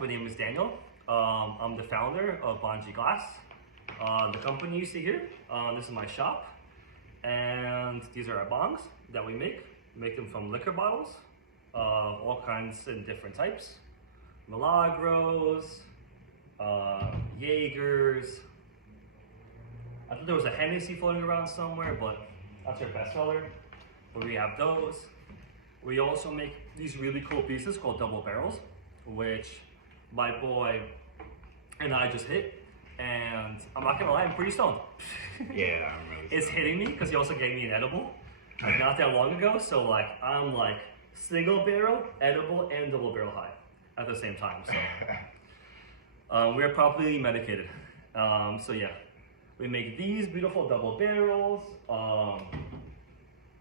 my name is Daniel. I'm the founder of Bonji Glass. The company you see here, this is my shop. And these are our bongs that we make. We make them from liquor bottles, all kinds and different types. Milagros, Jaegers. I think there was a Hennessy floating around somewhere, but that's our bestseller. But we have those. We also make these really cool pieces called double barrels, which my boy and I just hit. And I'm not gonna lie, I'm pretty stoned. Yeah, I'm really It's hitting me because he also gave me an edible not that long ago. So like I'm like single barrel, edible, and double barrel high at the same time. So we're properly medicated. So yeah, we make these beautiful double barrels.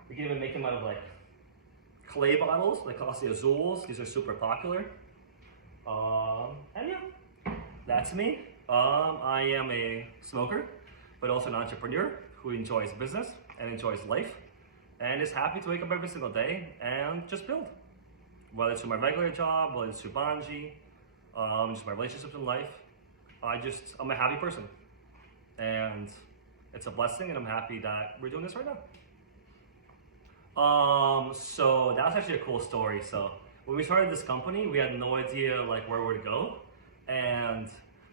We can even make them out of like clay bottles, like Classy Azules. These are super popular. And yeah, that's me. I am a smoker, but also an entrepreneur who enjoys business and enjoys life and is happy to wake up every single day and just build. Whether it's through my regular job, whether it's through Bonji, just my relationships in life. I'm a happy person. And it's a blessing, and I'm happy that we're doing this right now. So that's actually a cool story. So when we started this company, we had no idea like where we'd go. And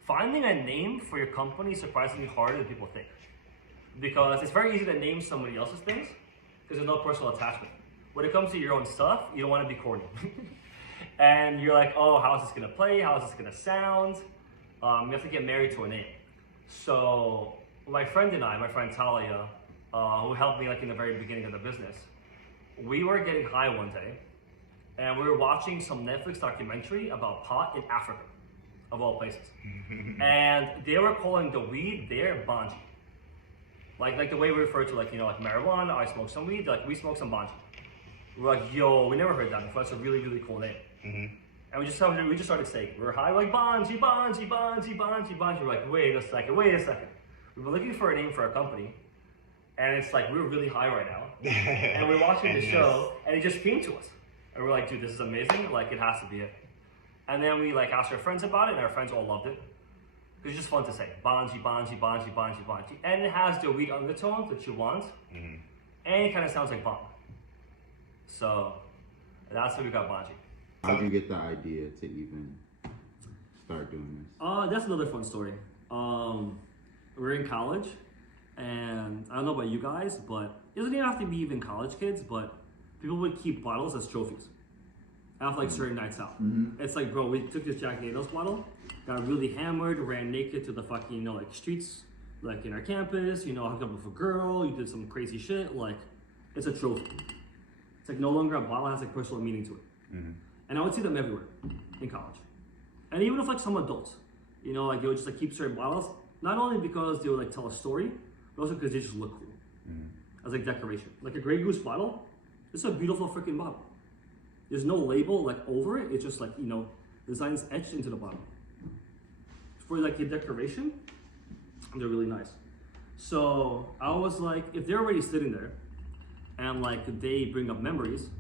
finding a name for your company is surprisingly harder than people think. Because it's very easy to name somebody else's things because there's no personal attachment. When it comes to your own stuff, you don't want to be corny. And you're like, oh, how is this gonna play? How is this gonna sound? You have to get married to a name. So my friend and I, my friend Talia, who helped me like in the very beginning of the business, we were getting high one day and we were watching some Netflix documentary about pot in Africa, of all places. And they were calling the weed there Bonji. Like the way we refer to like marijuana, I smoke some weed, like we smoke some Bonji. We're like, yo, we never heard that before. That's a really, really cool name. And we just started saying, we were high, like Bonji, Bonji, Bonji, Bonji, Bonji. We're like, wait a second. We were looking for a name for our company. And it's like, we're really high right now. And we're watching the show and it just came to us. And we're like, dude, this is amazing. Like, it has to be it. And then we like asked our friends about it and our friends all loved it. It's just fun to say, Bonji, Bonji, Bonji, Bonji, Bonji. And it has the weed undertones that you want. And it kind of sounds like bong. So that's how we got Bonji. How did you get the idea to even start doing this? That's another fun story. We're in college, and I don't know about you guys, but it doesn't even have to be even college kids, but people would keep bottles as trophies after like certain nights out. It's like, bro, we took this Jack Daniels bottle, got really hammered, ran naked to the fucking, like streets, like in our campus, hooked up with a girl, you did some crazy shit, like, it's a trophy. It's like no longer a bottle, it has like personal meaning to it. And I would see them everywhere in college. And even with like some adults, like they would just like keep certain bottles, not only because they would like tell a story, but also because they just look cool as like decoration. Like a Grey Goose bottle, it's a beautiful freaking bottle. There's no label like over it, it's just like, designs etched into the bottle. For like your decoration, they're really nice. So I was like, if they're already sitting there and like they bring up memories,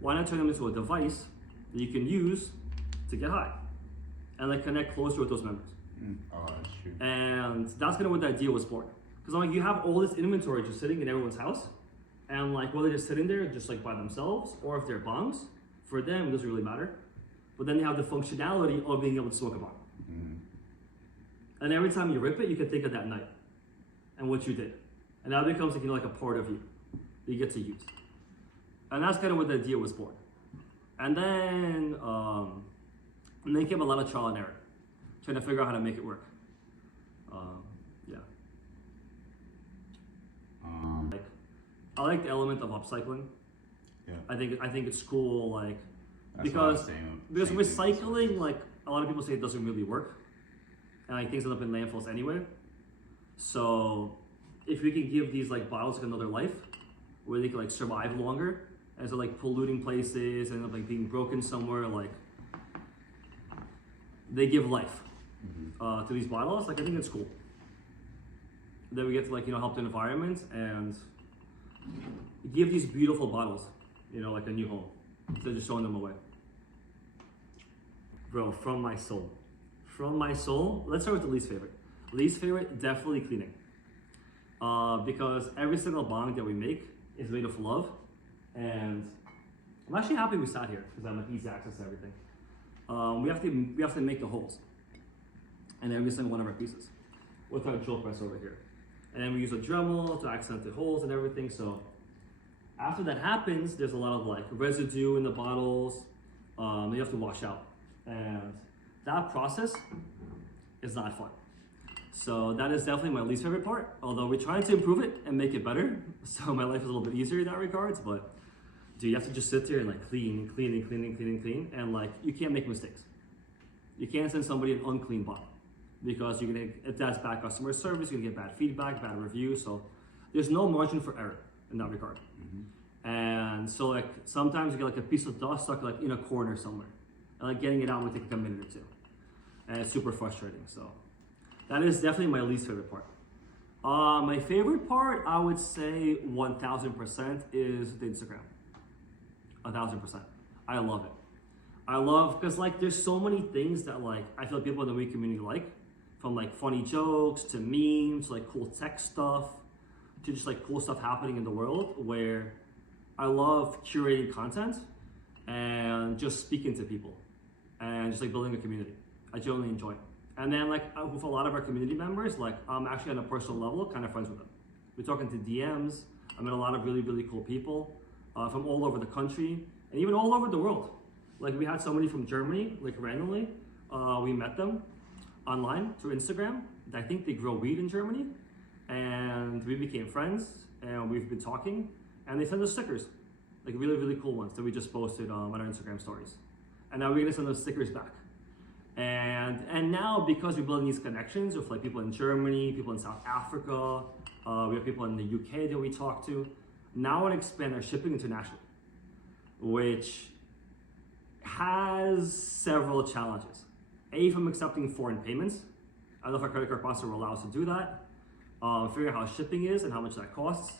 why not turn them into a device that you can use to get high and like connect closer with those memories. Oh, that's true. And that's kind of what the idea was for. Because like you have all this inventory just sitting in everyone's house, and like whether they're just sitting there just like by themselves or if they're bongs, for them it doesn't really matter. But then they have the functionality of being able to smoke a bong. And every time you rip it, you can think of that night and what you did, and that becomes like like a part of you that you get to use. And that's kind of what the idea was born. And then came a lot of trial and error, trying to figure out how to make it work. Yeah. I like the element of upcycling. Yeah. I think it's cool, like That's because same recycling, like a lot of people say it doesn't really work, and like things end up in landfills anyway. So if we can give these like bottles like another life, where they can like survive longer, as so, like polluting places and like being broken somewhere, like they give life to these bottles. Like I think it's cool that we get to like help the environment and give these beautiful bottles like a new home instead of just throwing them away. Bro, from my soul. From my soul, let's start with the least favorite. Least favorite, definitely cleaning. Because every single bong that we make is made of love. And I'm actually happy we sat here because I have like easy access to everything. We have to make the holes in every single one of our pieces with our drill press over here. And then we use a Dremel to accent the holes and everything. So after that happens, there's a lot of like residue in the bottles that you have to wash out. And that process is not fun. So that is definitely my least favorite part, although we're trying to improve it and make it better. So my life is a little bit easier in that regards, but dude, you have to just sit there and like clean, and like you can't make mistakes. You can't send somebody an unclean bottle because you're gonna, if that's bad customer service, you're gonna get bad feedback, bad reviews. So there's no margin for error in that regard. And so like sometimes you get like a piece of dust stuck like in a corner somewhere, and like getting it out would take like a minute or two, and it's super frustrating. So that is definitely my least favorite part. My favorite part, I would say 1000% is the Instagram. 1000%. I love it. I love, because like there's so many things that like I feel like people in the weed community like, from like funny jokes to memes, like cool tech stuff, to just like cool stuff happening in the world, where I love curating content and just speaking to people and just like building a community. I genuinely enjoy it. And then like with a lot of our community members, like I'm actually on a personal level kind of friends with them. We're talking to DMs. I met a lot of really, really cool people from all over the country and even all over the world. Like we had somebody from Germany, like randomly, we met them online through Instagram. I think they grow weed in Germany, and we became friends and we've been talking, and they sent us stickers, like really, really cool ones that we just posted on our Instagram stories. And now we're gonna send those stickers back. And now because we're building these connections with like people in Germany, people in South Africa, we have people in the UK that we talk to. Now I want to expand our shipping internationally, which has several challenges. A, from accepting foreign payments. I don't know if our credit card processor will allow us to do that. Figuring out how shipping is and how much that costs.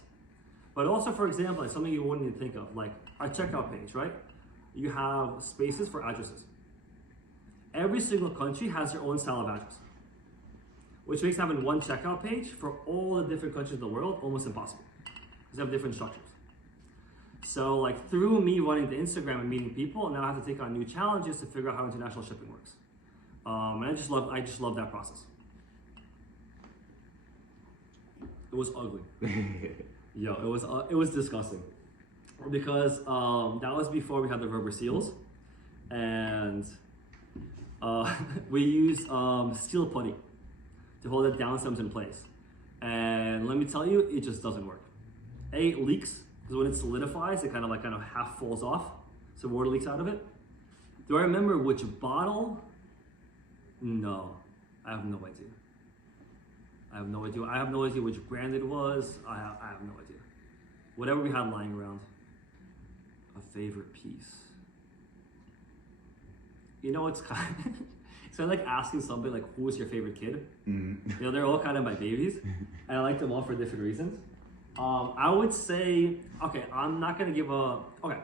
But also, for example, like something you wouldn't even think of, like our checkout page, right? You have spaces for addresses. Every single country has their own style of address, which makes having one checkout page for all the different countries in the world almost impossible, because they have different structures. So like through me running the Instagram and meeting people, now I have to take on new challenges to figure out how international shipping works. And I just love that process. It was ugly. It was disgusting, because that was before we had the rubber seals, and we used steel putty to hold the down stems in place. And let me tell you, it just doesn't work. A, it leaks, because when it solidifies, it kind of half falls off, so water leaks out of it. Do I remember which bottle? No, I have no idea. I have no idea which brand it was. I have no idea. Whatever we had lying around. A favorite piece. You know, it's kind of like asking somebody like, who was your favorite kid? You know, they're all kind of my babies, and I like them all for different reasons. I would say, okay, I'm not gonna give a, okay.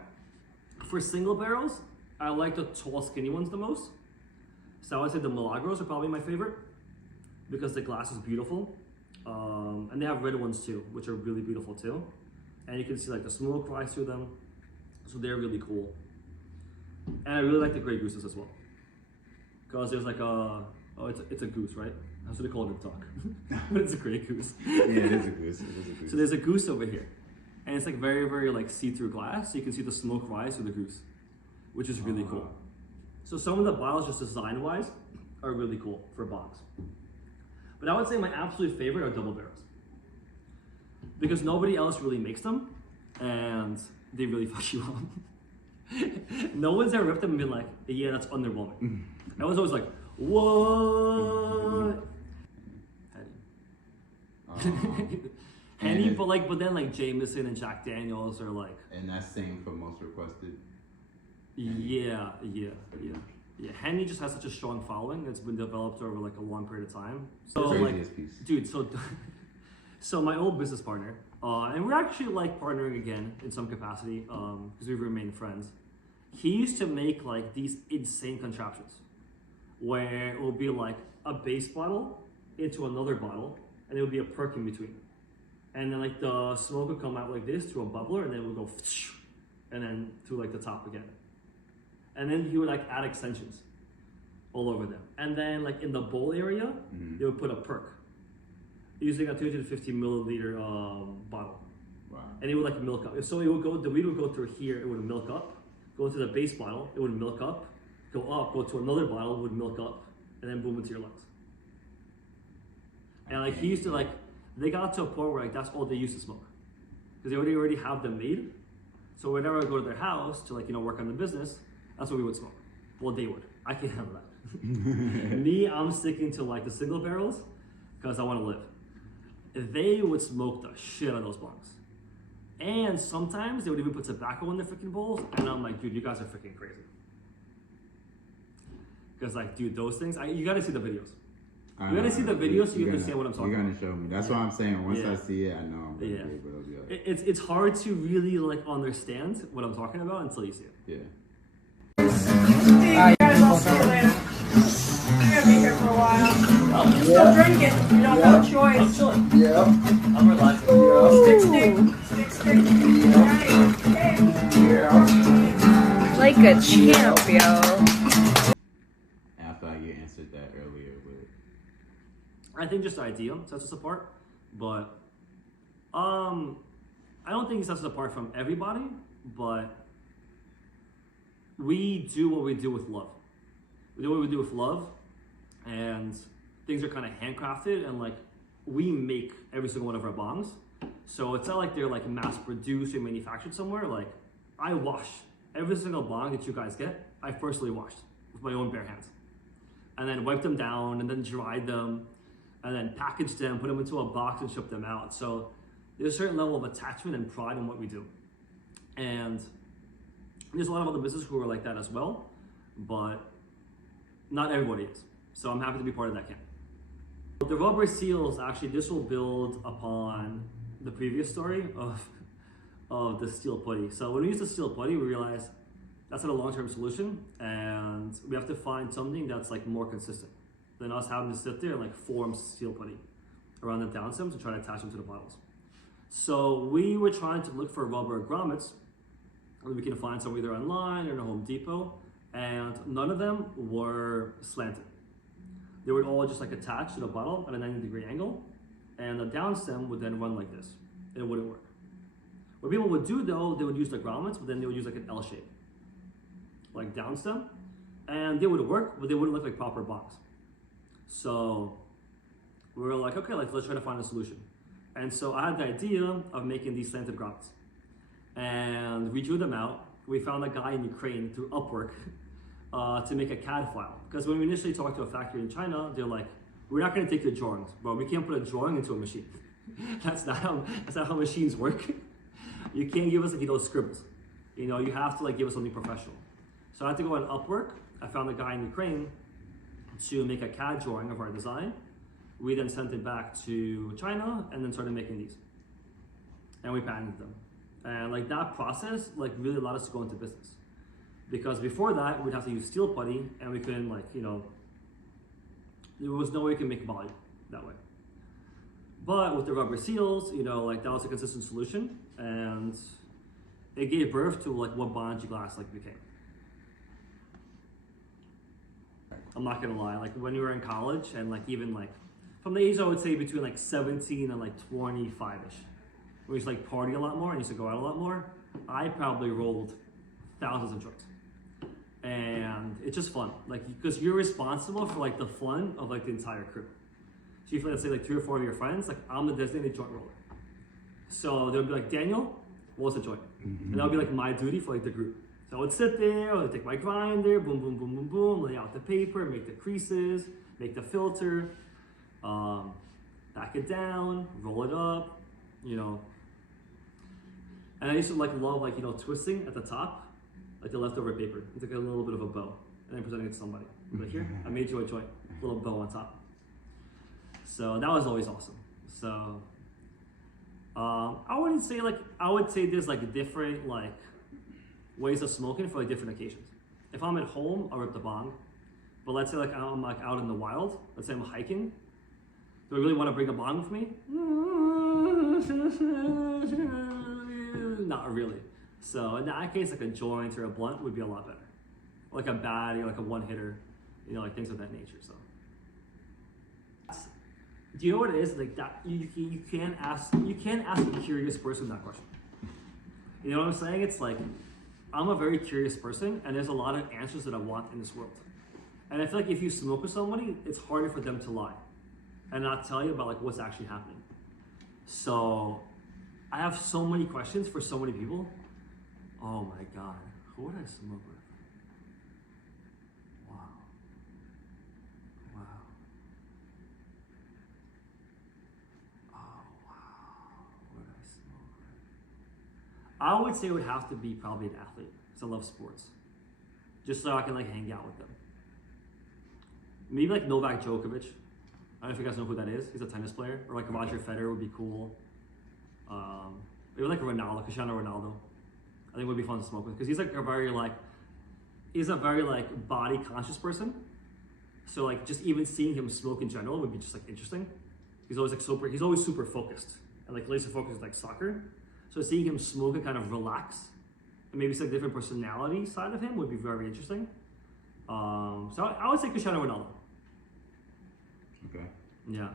For single barrels, I like the tall, skinny ones the most. So I would say the Milagros are probably my favorite, because the glass is beautiful. And they have red ones too, which are really beautiful too. And you can see like the smoke rise through them. So they're really cool. And I really like the gray gooses as well. Because there's like a, it's a goose, right? That's what they call it in duck. But it's a gray goose. Yeah, it is a goose. It is a goose. So there's a goose over here. And it's like very, very like see-through glass. So you can see the smoke rise through the goose, which is really cool. So some of the bottles, just design-wise, are really cool for bongs. But I would say my absolute favorite are double barrels, because nobody else really makes them, and they really fuck you up. No one's ever ripped them and been like, yeah, that's underwhelming. I was always like, what? Henny, but then like Jameson and Jack Daniels are like. And that's same for most requested. Yeah. Henny just has such a strong following that's been developed over like a long period of time. So like, dude, so my old business partner, and we're actually like partnering again in some capacity, because we've remained friends. He used to make like these insane contraptions, where it will be like a base bottle into another bottle, and it would be a perk in between. And then like the smoke would come out like this through a bubbler, and then it would go and then to like the top again. And then he would like add extensions all over them. And then like in the bowl area, they would put a perk using a 250 milliliter bottle. Wow. And it would like milk up. So it would go, the weed would go through here, it would milk up, go into the base bottle, it would milk up, go up, go to another bottle, it would milk up, and then boom into your lungs. And like he used to like, they got to a point where like that's all they used to smoke. Because they already have them made. So whenever I go to their house to like, you know, work on the business, that's what we would smoke. Well, they would. I can't handle that. Me, I'm sticking to like the single barrels because I want to live. They would smoke the shit out of those bongs. And sometimes they would even put tobacco in their freaking bowls. And I'm like, dude, you guys are freaking crazy. Because like, dude, those things, you gotta see the videos. You gotta see the videos so you understand what I'm talking about. You're gonna show me. That's what I'm saying. Once I see it, I know I'm gonna be able to be like... It's hard to really like understand what I'm talking about until you see it. Yeah. You guys, I'll see you later. I'm gonna be here for a while. Still drinking. You don't have a choice. I'm chilling. Yeah. I'm relaxing. Stick. Yeah. Like a champ, yo. I thought you answered that earlier, but I think just the idea sets us apart, but I don't think it sets us apart from everybody, but we do what we do with love. We do what we do with love, and things are kind of handcrafted, and like we make every single one of our bongs. So it's not like they're like mass produced or manufactured somewhere. Like I wash every single bong that you guys get. I personally washed with my own bare hands, and then wiped them down, and then dried them, and then packaged them, put them into a box, and shipped them out. So there's a certain level of attachment and pride in what we do, and there's a lot of other businesses who are like that as well, but not everybody is. So I'm happy to be part of that camp. The rubber seals, actually, this will build upon the previous story of the steel putty. So when we use the steel putty, we realized that's not a long-term solution, and we have to find something that's like more consistent than us having to sit there and like form steel putty around the down stems and try to attach them to the bottles. So we were trying to look for rubber grommets that we can find some either online or in a Home Depot, and none of them were slanted. They would all just like attach to the bottle at a 90-degree angle, and the down stem would then run like this, and it wouldn't work. What people would do though, they would use the grommets, but then they would use like an L shape, like down stem, and they would work, but they wouldn't look like proper bongs. So we were like, okay, let's try to find a solution. And so I had the idea of making these slanted grommets, and we drew them out. We found a guy in Ukraine through Upwork to make a CAD file. Because when we initially talked to a factory in China, they're like, we're not gonna take your drawings, bro. We can't put a drawing into a machine. That's not how machines work. You can't give us like those scribbles. You know, you have to like give us something professional. So I had to go on Upwork. I found a guy in Ukraine to make a CAD drawing of our design. We then sent it back to China and then started making these. And we patented them. And like that process like really allowed us to go into business. Because before that, we'd have to use steel putty, and we couldn't like, you know, there was no way we could make volume that way. But with the rubber seals, you know, like that was a consistent solution, and it gave birth to like what Bonji glass like became. I'm not gonna lie, like when we were in college, and like even like from the age I would say between like 17 and like 25-ish, we used to like party a lot more and used to go out a lot more. I probably rolled thousands of joints. And it's just fun, like, because you're responsible for like the fun of like the entire crew. So if let's say like 3 or 4 of your friends, like I'm the designated joint roller. So they'll be like, Daniel, what's the joint? And that'll be like my duty for like the group. So I would sit there, I would take my grinder, boom, boom, boom, boom, boom, lay out the paper, make the creases, make the filter, back it down, roll it up, you know. And I used to like love like, you know, twisting at the top, like the leftover paper. It's like a little bit of a bow, and then presenting it to somebody. Like here, I made you a joint, little bow on top. So that was always awesome. So I wouldn't say like, I would say there's like different like ways of smoking for like different occasions. If I'm at home, I'll rip the bong. But let's say like I'm like out in the wild. Let's say I'm hiking. Do I really want to bring a bong with me? Not really. So in that case, like a joint or a blunt would be a lot better. Like a baddie, like a one hitter, you know, like things of that nature. So, do you know what it is? Like that, you can't ask a curious person that question. You know what I'm saying? It's like I'm a very curious person, and there's a lot of answers that I want in this world. And I feel like if you smoke with somebody, it's harder for them to lie and not tell you about like what's actually happening. So I have so many questions for so many people. Oh my God, who would I smoke with? Wow. Oh wow. Who would I smoke with? I would say it would have to be probably an athlete, because I love sports. Just so I can like hang out with them. Maybe like Novak Djokovic. I don't know if you guys know who that is. He's a tennis player. Or like Roger Federer would be cool. Maybe like Ronaldo, Cristiano Ronaldo. I think would be fun to smoke with because he's a very like body conscious person. So like just even seeing him smoke in general would be just like interesting. He's always super focused and like laser focused like soccer. So seeing him smoke and kind of relax and maybe some different personality side of him would be very interesting. So I would say Cristiano Ronaldo. Okay. Yeah.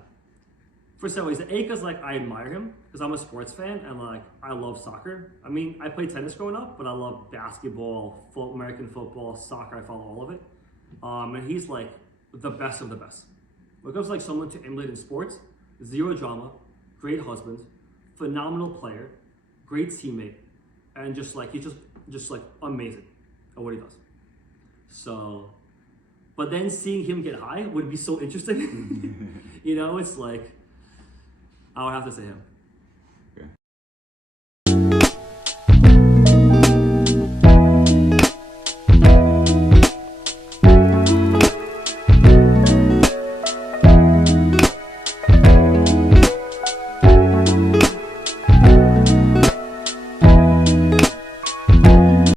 For some reason, because like I admire him because I'm a sports fan and like I love soccer. I mean, I played tennis growing up, but I love basketball, American football, soccer. I follow all of it. And he's like the best of the best. When it comes to like someone to emulate in sports, zero drama, great husband, phenomenal player, great teammate, and just like he's just like amazing at what he does. So, but then seeing him get high would be so interesting. You know, it's like, I would have to say him.